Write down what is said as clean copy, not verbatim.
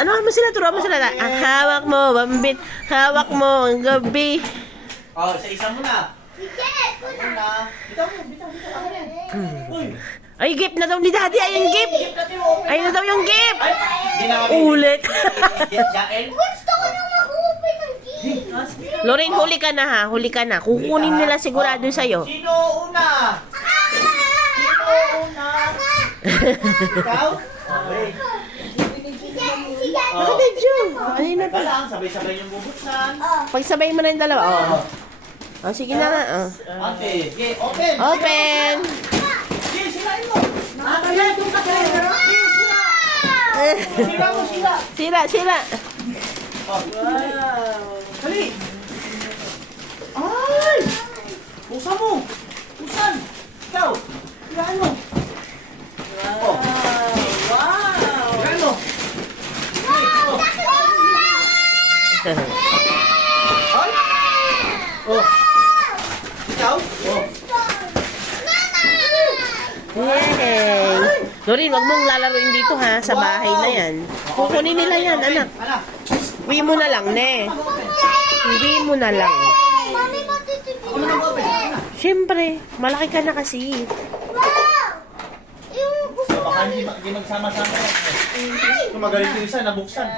Ano mo sila? Turuan mo sila. Hawak mo, bambit. Hawak mo, ang gabi. Oh, sa isa mo na. Una. Bitaw mo, bitaw. Ako yan. Uy. Ay, gift na daw ni Daddy. Ay, yung gift. Ay, na daw yung gift. Hindi na kami. Ulit. Jael. Gusto ko nang mag-open ng game. Lorraine, huli ka na ha. Huli ka na. Kukunin nila sigurado sa'yo. Sino una? Sino una? Ikaw? Okay. Nakadadyo. Ano na Teka lang, sabay-sabay yung bubuksan. Pagsabay mo na yung dalawa. Oh. Oh, sige na nga. Oh. Okay, okay, open. Open. Sige, sirain mo. Nakakaya itong sakay. Sira mo, sira. Sira, sira. Oh. Wow. Dali. Ay! Buksan mo. Buksan. Ikaw. Sirain mo. Wow. Wow. Sirain mo. Ay! Oh. Ikaw? Oh. Yay! Lorraine, wag mong lalaroin dito ha. Sa bahay na yan. Kukunin nila yan, anak. Anak. Uwi mo na lang, ne. Uwi mo na lang. Mami, matitipid Ano nang open? Siyempre, malaki ka na kasi. Wow! Yung gusto Baka hindi magsama-sama yan. Kung magaling yung isa, nabuksan.